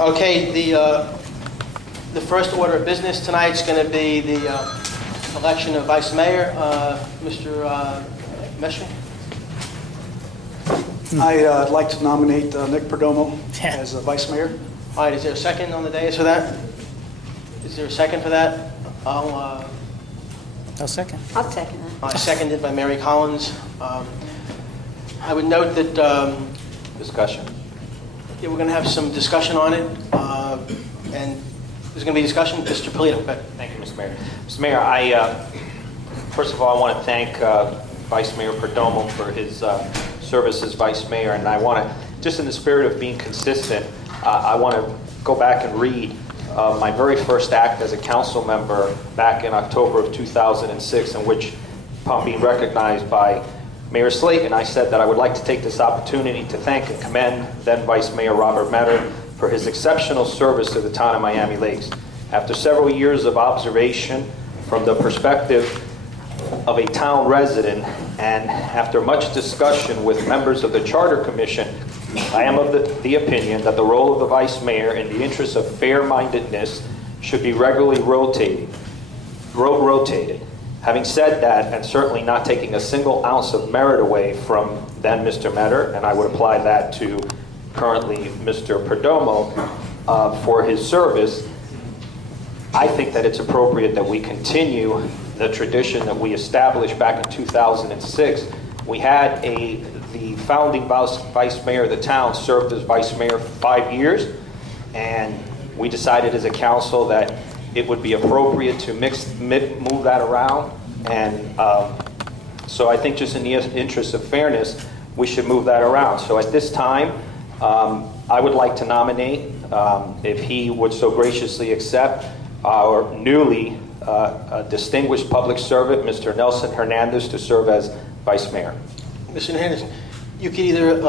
Okay, the first order of business tonight is going to be the election of Vice Mayor, Mr. Mestre. I'd like to nominate Nick Perdomo as Vice Mayor. All right, is there a second on the dais for that? Is there a second for that? I'll second. I'll second that. Seconded by Mary Collins. I would note that Discussion. yeah, we're going to have some discussion on it, and there's going to be discussion. Mr. Polito. Thank you, Mr. Mayor. Mr. Mayor, first of all, I want to thank Vice Mayor Perdomo for his service as Vice Mayor, and I want to, just in the spirit of being consistent, I want to go back and read my very first act as a council member back in October of 2006, in which, upon being recognized by Mayor Slayton, I said that I would like to take this opportunity to thank and commend then Vice Mayor Robert Mestre for his exceptional service to the town of Miami Lakes. After several years of observation from the perspective of a town resident, and after much discussion with members of the Charter Commission, I am of the opinion that the role of the Vice Mayor in the interest of fair-mindedness should be regularly rotated. Having said that, and certainly not taking a single ounce of merit away from then Mr. Mestre, and I would apply that to currently Mr. Perdomo for his service, I think that it's appropriate that we continue the tradition that we established back in 2006. We had the founding vice mayor of the town served as vice mayor for 5 years, and we decided as a council that it would be appropriate to move that around, and so I think just in the interest of fairness, we should move that around. So at this time, I would like to nominate, if he would so graciously accept, our newly distinguished public servant, Mr. Nelson Hernandez, to serve as Vice Mayor. Mr. Hernandez, you can either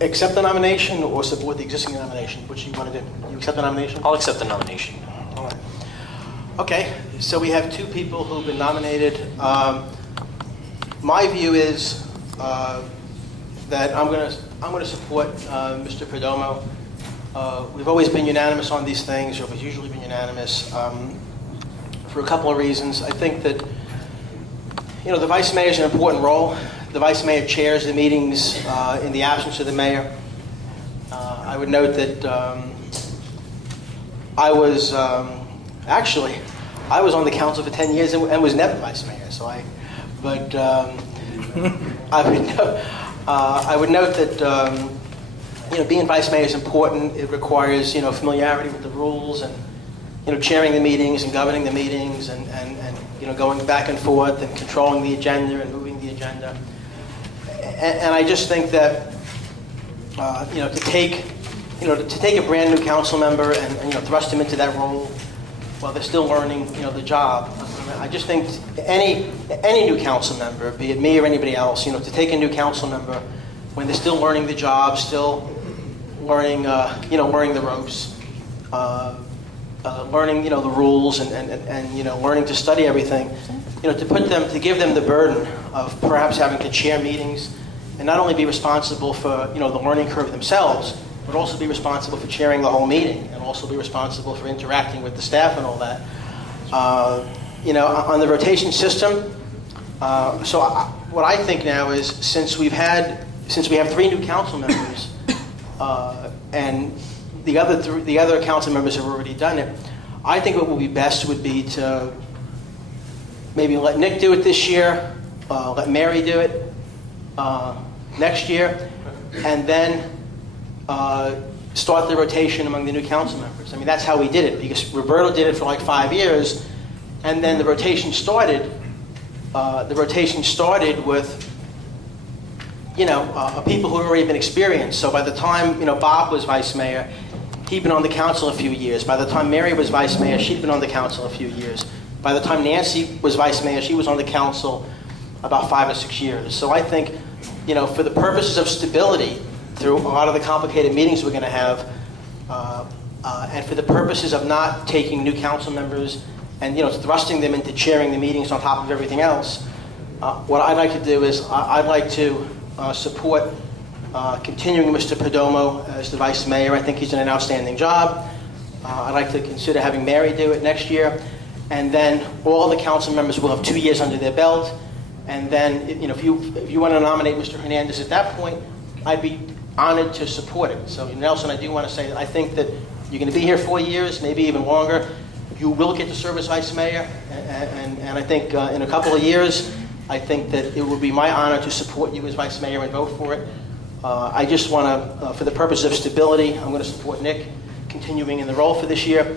accept the nomination or support the existing nomination. Which you want to do? You accept the nomination? I'll accept the nomination. All right. Okay, so we have two people who've been nominated. My view is that I'm going to support Mr. Perdomo. We've always been unanimous on these things, or we've usually been unanimous for a couple of reasons. I think that the vice mayor is an important role. The vice mayor chairs the meetings in the absence of the mayor. I would note that I was on the council for 10 years and was never vice mayor. So I would note that being vice mayor is important. It requires familiarity with the rules and chairing the meetings and governing the meetings and going back and forth and controlling the agenda and moving the agenda. And I just think that to take a brand new council member and thrust them into that role while they're still learning the job. I just think any new council member, be it me or anybody else, to take a new council member when they're still learning the job, still learning learning the ropes, learning the rules and learning to study everything, to give them the burden of perhaps having to chair meetings and not only be responsible for the learning curve themselves, but also be responsible for chairing the whole meeting and also be responsible for interacting with the staff and all that. On the rotation system, what I think now is since we have 3 new council members and the other council members have already done it, I think what would be best would be to maybe let Nick do it this year, let Mary do it next year, and then start the rotation among the new council members. I mean, that's how we did it, because Roberto did it for like 5 years, and then the rotation started. With people who had already been experienced. So by the time Bob was vice mayor, he'd been on the council a few years. By the time Mary was vice mayor, she'd been on the council a few years. By the time Nancy was vice mayor, she was on the council about 5 or 6 years. So I think, for the purposes of stability through a lot of the complicated meetings we're going to have, and for the purposes of not taking new council members and thrusting them into chairing the meetings on top of everything else, what I'd like to do is I'd like to support continuing Mr. Perdomo as the vice mayor. I think he's done an outstanding job. I'd like to consider having Mary do it next year. And then all the council members will have 2 years under their belt. And then, if you want to nominate Mr. Hernandez at that point, I'd be honored to support it. So, Nelson, I do want to say that I think that you're going to be here 4 years, maybe even longer. You will get to serve as vice mayor. And I think in a couple of years, I think that it will be my honor to support you as vice mayor and vote for it. I just want to, for the purpose of stability, I'm going to support Nick continuing in the role for this year.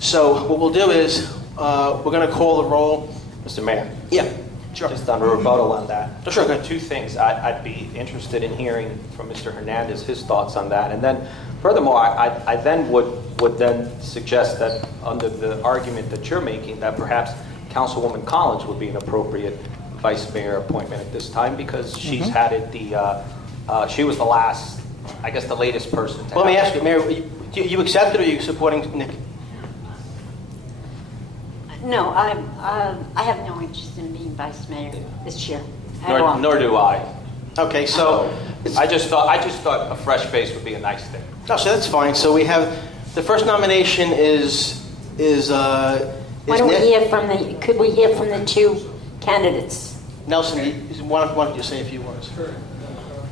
So what we'll do is we're going to call the roll. Mr. Mayor. Yeah, sure. Just on a rebuttal on that. Oh, sure, go ahead. Two things. I'd be interested in hearing from Mr. Hernandez his thoughts on that. And then, furthermore, I then would then suggest that under the argument that you're making, that perhaps Councilwoman Collins would be an appropriate vice mayor appointment at this time, because she's had it she was the last, I guess, the latest person to Let me ask you, Mayor, you accept it, or are you supporting Nick? No, I have no interest in being vice mayor this year. Nor do I. Okay, so I just thought a fresh face would be a nice thing. no, so that's fine. So we have the first nomination is Why don't we Nick. could we hear from the two candidates? Nelson, why don't you say a few words?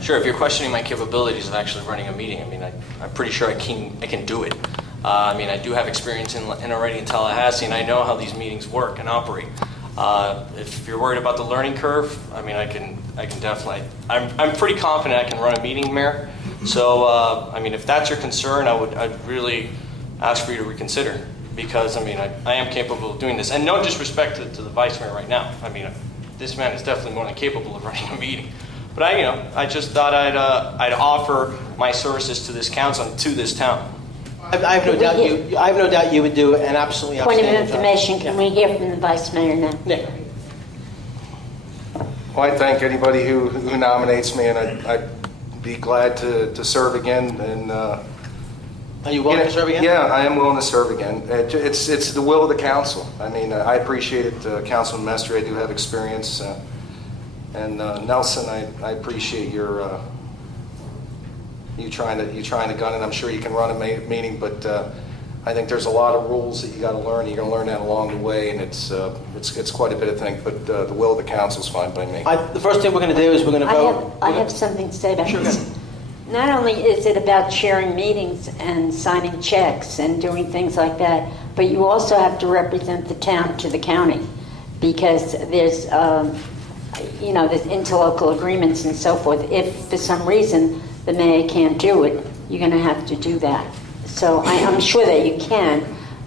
Sure, if you're questioning my capabilities of actually running a meeting, I mean, I'm pretty sure I can do it. I mean, I do have experience already in Tallahassee, and I know how these meetings work and operate. If you're worried about the learning curve, I mean, I can definitely. I'm pretty confident I can run a meeting, Mayor. So, I mean, if that's your concern, I'd really ask for you to reconsider, because I mean, I am capable of doing this, and no disrespect to the vice mayor right now. I mean, this man is definitely more than capable of running a meeting. But I just thought I'd offer my services to this council and to this town. I have no doubt you would do an absolutely Point of outstanding information, job. can we hear from the vice mayor now? Nick. Well, I thank anybody who nominates me, and I'd be glad to serve again. And Are you willing to serve again? Yeah, I am willing to serve again. It's the will of the council. I mean, I appreciate it, Councilman Mestre. I do have experience, and Nelson, I appreciate your you trying to gun it. I'm sure you can run a meeting, but I think there's a lot of rules that you got to learn. You're going to learn that along the way, and it's quite a bit of thing. But the will of the council is fine by me. The first thing we're going to do is we're going to vote. I have something to say about Sure, this. go ahead. Not only is it about chairing meetings and signing checks and doing things like that, but you also have to represent the town to the county, because there's, there's interlocal agreements and so forth. If for some reason the mayor can't do it, you're going to have to do that. So I'm sure that you can,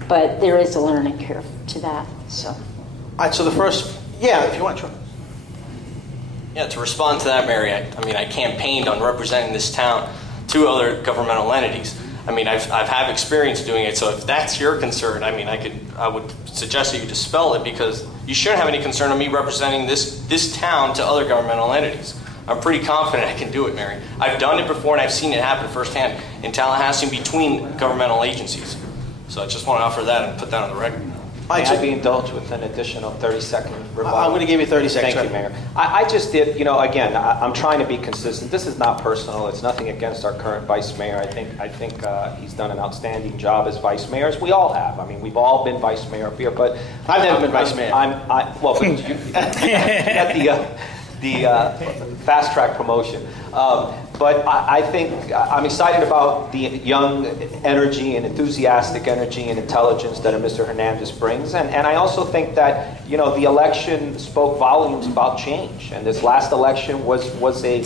but there is a learning curve to that. So. All right, so the first, if you want to. Yeah, to respond to that, Mary, I mean, I campaigned on representing this town to other governmental entities. I mean, I've had experience doing it, so if that's your concern, I mean, I would suggest that you dispel it, because you shouldn't have any concern of me representing this town to other governmental entities. I'm pretty confident I can do it, Mary. I've done it before, and I've seen it happen firsthand in Tallahassee between governmental agencies. So I just want to offer that and put that on the record. May I be indulged with an additional 30-second rebuttal? I'm going to give you 30 seconds. Thank you, Mayor. I just did, again, I'm trying to be consistent. This is not personal. It's nothing against our current vice mayor. I think he's done an outstanding job as vice mayor, as we all have. I mean, we've all been vice mayor up here, but I've never been vice mayor. Well, but you got the fast track promotion. But I think I'm excited about the young energy and enthusiastic energy and intelligence that Mr. Hernandez brings. And I also think that, the election spoke volumes about change. And this last election was a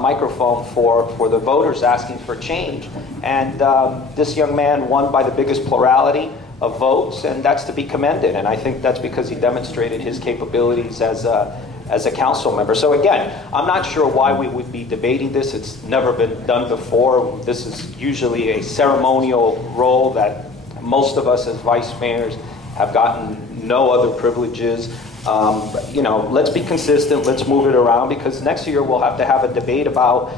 microphone for the voters asking for change. And this young man won by the biggest plurality of votes, and that's to be commended. And I think that's because he demonstrated his capabilities as a council member. So again, I'm not sure why we would be debating this. It's never been done before. This is usually a ceremonial role that most of us as vice mayors have gotten no other privileges. Let's be consistent. Let's move it around, because next year we'll have to have a debate about,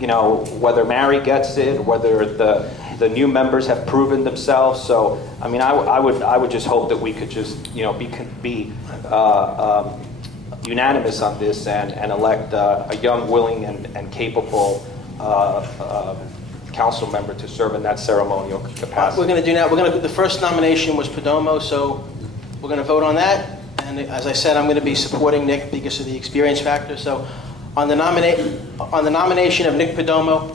whether Mary gets it, whether the new members have proven themselves. So, I mean, I would just hope that we could just, be unanimous on this and elect a young, willing, and capable council member to serve in that ceremonial capacity. We're going to do now. The first nomination was Perdomo, so we're going to vote on that. And as I said, I'm going to be supporting Nick because of the experience factor. So on the nomination of Nick Perdomo,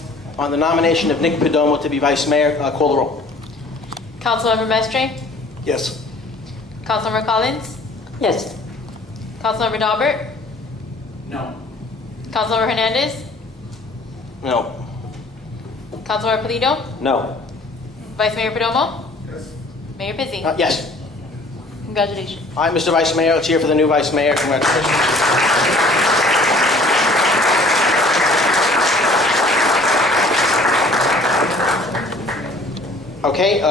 to be vice mayor, call the roll. Councilmember Mestre? Yes. Councilmember Collins? Yes. Councilmember Daubert? No. Councilmember Hernandez? No. Councilmember Polito? No. Vice Mayor Perdomo? Yes. Mayor Pizzi? Yes. Congratulations. All right, Mr. Vice Mayor, let's hear for the new Vice Mayor. Congratulations. Okay.